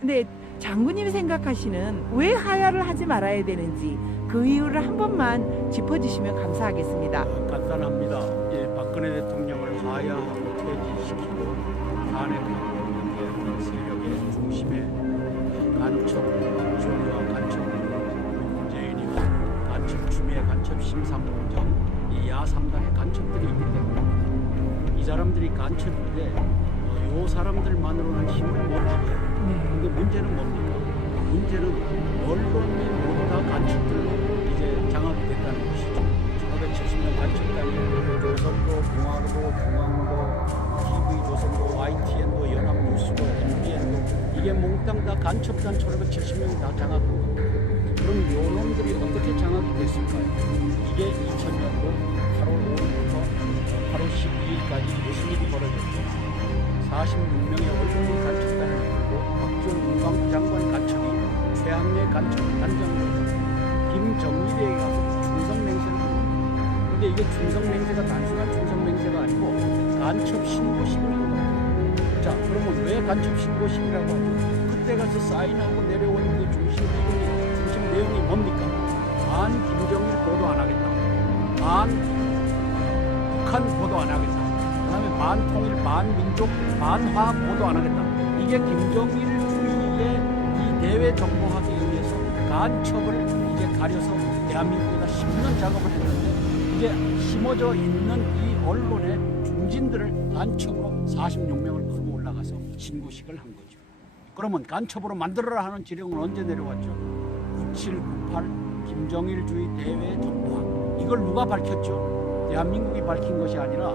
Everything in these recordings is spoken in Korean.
근데 장군님이 생각하시는 왜 하야를 하지 말아야 되는지 그 이유를 한 번만 짚어주시면 감사하겠습니다. 어, 간단합니다. 예, 박근혜 대통령을 하야하고 퇴진시키고 탄핵하고 세력의 중심에 간첩 조리와 간첩 문재인이와 간첩 추미애 간첩 심상정 이 야삼당의 간첩들이 있기 때문입니다. 이 사람들이 간첩인데 어, 요 사람들만으로는 힘을 못 주게 근데 문제는 뭡니까? 문제는 언론이 모두 다 간첩들로 이제 장악이 됐다는 것이죠. 1570년 간첩단이 조선도, 공화도, 중앙도, TV조선도, YTN도, 연합뉴스도, MBN도 이게 몽땅 다 간첩단 1570명이 다 장악한 겁니다. 그럼 요 놈들이 어떻게 장악이 됐을까요? 이게 2000년도 8월 5일부터 8월 12일까지 무슨 일이 벌어졌죠? 46명의 김정일에게 가서 합니다. 근데 이게 충성맹세가 단순한 충성맹세가 아니고 간첩 신고식을 한 겁니다. 자, 그러면 왜 간첩 신고식이라고 하죠? 그때 가서 사인하고 내려온 그 중심 내용이, 중심 내용이 뭡니까? 반 김정일 보도 안 하겠다. 반 북한 보도 안 하겠다. 그 다음에 반통일, 반민족, 반화 보도 안 하겠다. 이게 김정일 주의의 이 대외 정보하기 위해서 간첩을 이제 가려서 대한민국에다 심는 작업을 했는데 이게 심어져 있는 이 언론의 중진들을 간첩으로 46명을 끌고 올라가서 신고식을 한 거죠. 그러면 간첩으로 만들어라 하는 지령은 언제 내려왔죠? 9798 김정일주의 대외 정보학. 이걸 누가 밝혔죠? 대한민국이 밝힌 것이 아니라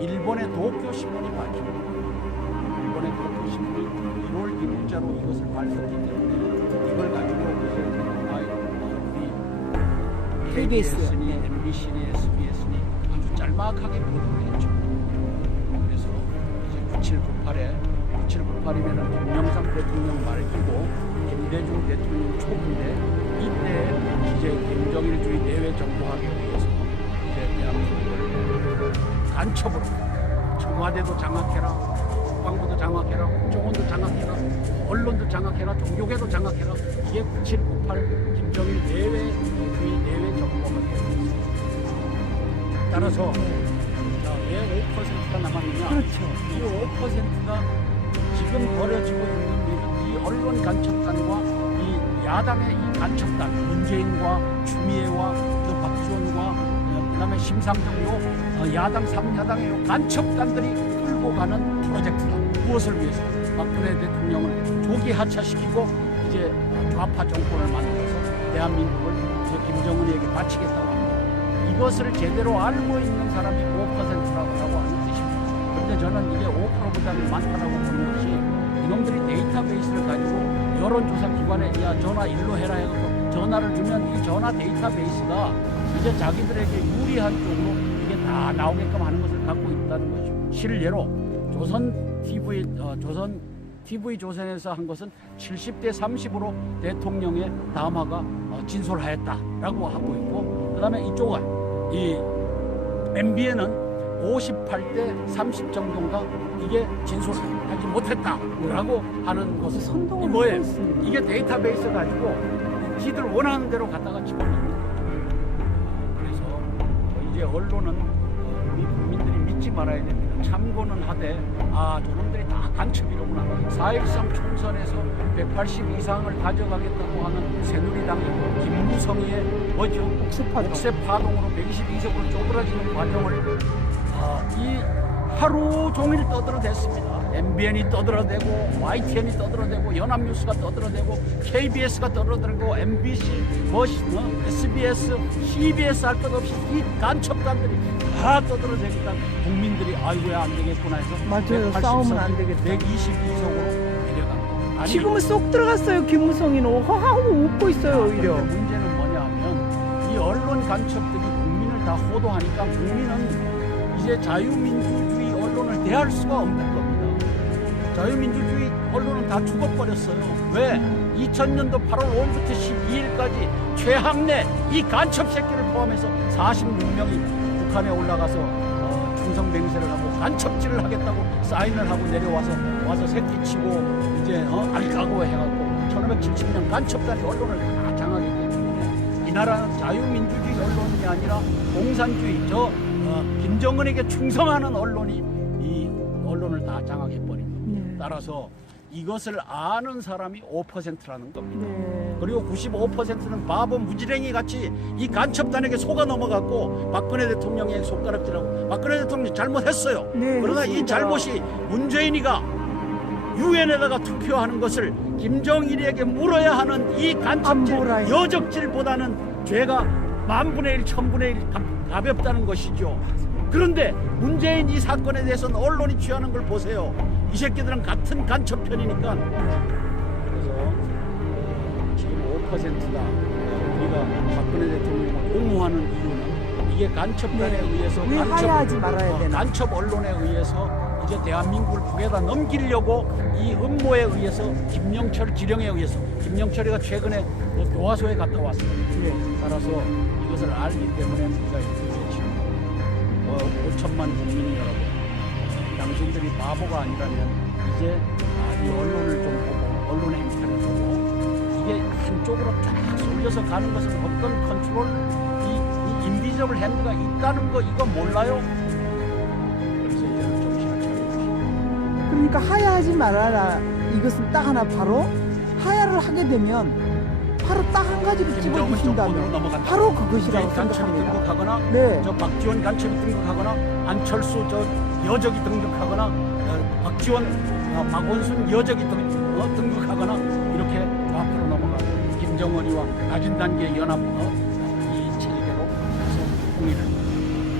일본의 도쿄 신문이 밝힌 겁니다. 일본의 도쿄 신문이 1월 1일자로 이것을 밝혔기 때문에 이걸 가지고 이제 KBS, KBS니 네. MBC니 SBS니 아주 짤막하게 보도를 했죠. 그래서 이제 9798에 9798이면은 김영삼 대통령 말기고 김대중 대통령 초기인데 이때 이제 김정일주의 내외 정보학에 의해서 이제 대한민국을 간첩으로 청와대도 장악해라, 국방부도 장악해라, 국정원도 장악해라, 언론도 장악해라, 종교계도 장악해라. 이게 9798 김정일 내외 정보학에 의해서 따라서 자, 왜 5%가 남았느냐? 그렇죠. 이 5%가 지금 벌어지고 있는 이, 이 언론 간첩단과 이 야당의 이 간첩단 문재인과 추미애와 또 박지원과 어, 그다음에 심상정 요 어, 야당 3야당의 요 간첩단들이 끌고 가는 프로젝트다. 무엇을 위해서? 박근혜 대통령을 조기 하차시키고 이제 좌파 정권을 만들어서 대한민국을 저 김정은에게 바치겠다고. 이것을 제대로 알고 있는 사람이 5%라고 하는 뜻입니다. 그런데 저는 이게 5%보다는 많다라고 보는 것이 이놈들이 데이터베이스를 가지고 여론조사 기관에 야 전화 일로 해라 해서 전화를 주면 이 전화 데이터베이스가 이제 자기들에게 유리한 쪽으로 이게 다 나오게끔 하는 것을 갖고 있다는 거죠. 실례로 조선 TV 어, 조선 TV 조선에서 한 것은 70대 30으로 대통령의 담화가 어, 진솔하였다라고 하고 있고 그다음에 이쪽은 이 MBN은 58대 30 정도인가 이게 진솔하지 못했다라고 하는 것은 선동을 이 뭐예요? 이게 데이터베이스 가지고 지들 원하는 대로 갖다가 집어넣는 거죠. 그래서 어, 이제 언론은 어, 우리 국민들이 믿지 말아야 됩니다. 참고는 하되 아 저놈들이 다 간첩이로구나. 4.13 총선에서 180 이상을 가져가겠다고 하는 새누리당의 김무성의 뭐죠? 옥새 파동으로 122석으로 쪼그라지는 과정을 아, 이 하루 종일 떠들어댔습니다. MBN이 떠들어대고 YTN이 떠들어대고 연합뉴스가 떠들어대고 KBS가 떠들어대고 MBC, 뭐, 어, SBS, CBS 할 것 없이 이 간첩단들이 다 떠들어대니까 국민들이 아이고야 안 되겠구나 해서 맞아요. 180석, 싸우면 안 되겠다. 122석으로 내려간 거. 아니, 지금은 쏙 들어갔어요. 김무성이는 허하고 웃고 있어요. 오히려. 근데 문제는 뭐냐면 이 언론 간첩들이 국민을 다 호도하니까 국민은 이제 자유민주주의 언론을 대할 수가 없는 겁니다. 자유민주주의 언론은 다 죽어버렸어요. 왜? 2000년도 8월 5일부터 12일까지 최학래 이 간첩 새끼를 포함해서 46명이 북한에 올라가서 어, 충성 맹세를 하고 간첩질을 하겠다고 사인을 하고 내려와서 와서 새끼 치고 이제 어, 알까고 해갖고 1570년 간첩단이 언론을 다 장악했기 때문에 이 나라는 자유민주주의 언론이 아니라 공산주의 저 어, 김정은에게 충성하는 언론이 이 언론을 다 장악해버린 겁니다. 네. 따라서 이것을 아는 사람이 5%라는 겁니다. 네. 그리고 95%는 바보 무지랭이 같이 이 간첩단에게 속아 넘어갔고 박근혜 대통령의 손가락질하고 박근혜 대통령이 잘못했어요. 네, 그러나 이 그렇습니다. 잘못이 문재인이가 유엔에다가 투표하는 것을 김정일에게 물어야 하는 이안 간첩질. 여적질보다는 죄가 만분의 일, 천분의 일 가- 가볍다는 것이죠. 그런데 문재인 이 사건에 대해서는 언론이 취하는 걸 보세요. 이 새끼들은 같은 간첩 편이니까 그래서 어, 지금 5%다. 우리가 박근혜 대통령을 옹호하는 이유는 이게 간첩단에 네. 의해서 왜 하야하지 말아야 어, 되나? 간첩 언론에 의해서 이제 대한민국을 북에다 넘기려고 이 음모에 의해서 김영철 지령에 의해서 김영철이가 최근에 그 교화소에 갔다 왔어요. 네. 따라서 이것을 알기 때문에 우리가 이렇게 지금 어, 5천만 국민 여러분 당신들이 바보가 아니라면 이제 아, 이 언론을 좀 보고 언론의 행태를 보고 이게 한쪽으로 쫙 쏠려서 가는 것은 어떤 컨트롤 이, 이 인비저블 핸드가 있다는 거 이거 몰라요? 그래서 이제는 정신을 차리고 그러니까 하야하지 말아라. 이것은 딱 하나 바로 하야를 하게 되면 바로 딱한 찍어주신다면 넘어간다. 바로 그것이라고 생각합니다. 등극하거나 네. 저 박지원 간첩이 등극하거나 안철수 저 여적이 등극하거나 어, 박지원 어, 박원순 여적이 등, 어, 등극하거나 이렇게 앞으로 넘어가고 김정은이와 낮은 단계 연합 어, 이 체계로 가서 통일을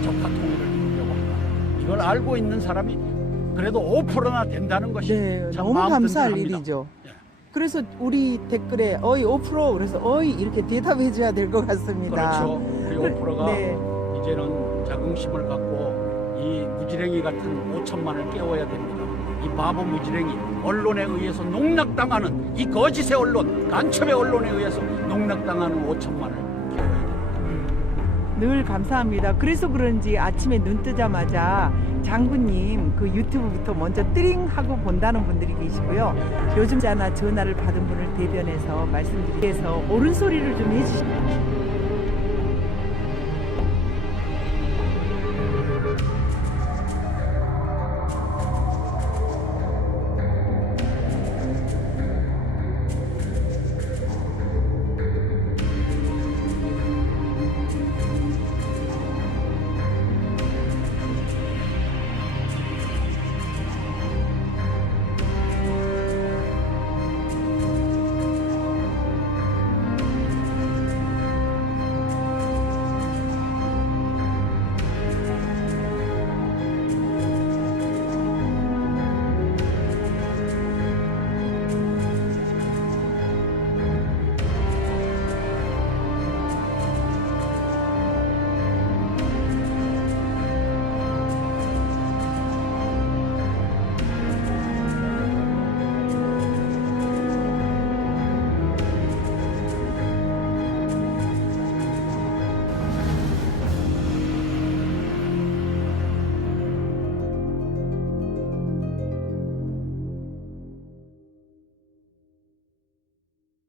적화 통일을 이루려고 한다. 이걸 알고 있는 사람이 그래도 5%나 된다는 것이 네, 참 너무 감사할. 일이죠. 예. 그래서 우리 댓글에 어이 5% 그래서 어이 이렇게 대답해 줘야 될 것 같습니다. 그렇죠. 우리 5%가 네. 이제는 자긍심을 갖고 이 무지랭이 같은 5천만을 깨워야 됩니다. 이 바보 무지랭이 언론에 의해서 농락당하는 이 거짓의 언론, 간첩의 언론에 의해서 농락당하는 5천만을 깨워야 됩니다. 늘 감사합니다. 그래서 그런지 아침에 눈 뜨자마자 장군님 그 유튜브부터 먼저 뜨링 하고 본다는 분들이 계시고요. 요즘 자나 전화를 받은 분을 대변해서 말씀드리면서 옳은 소리를 좀 해주시고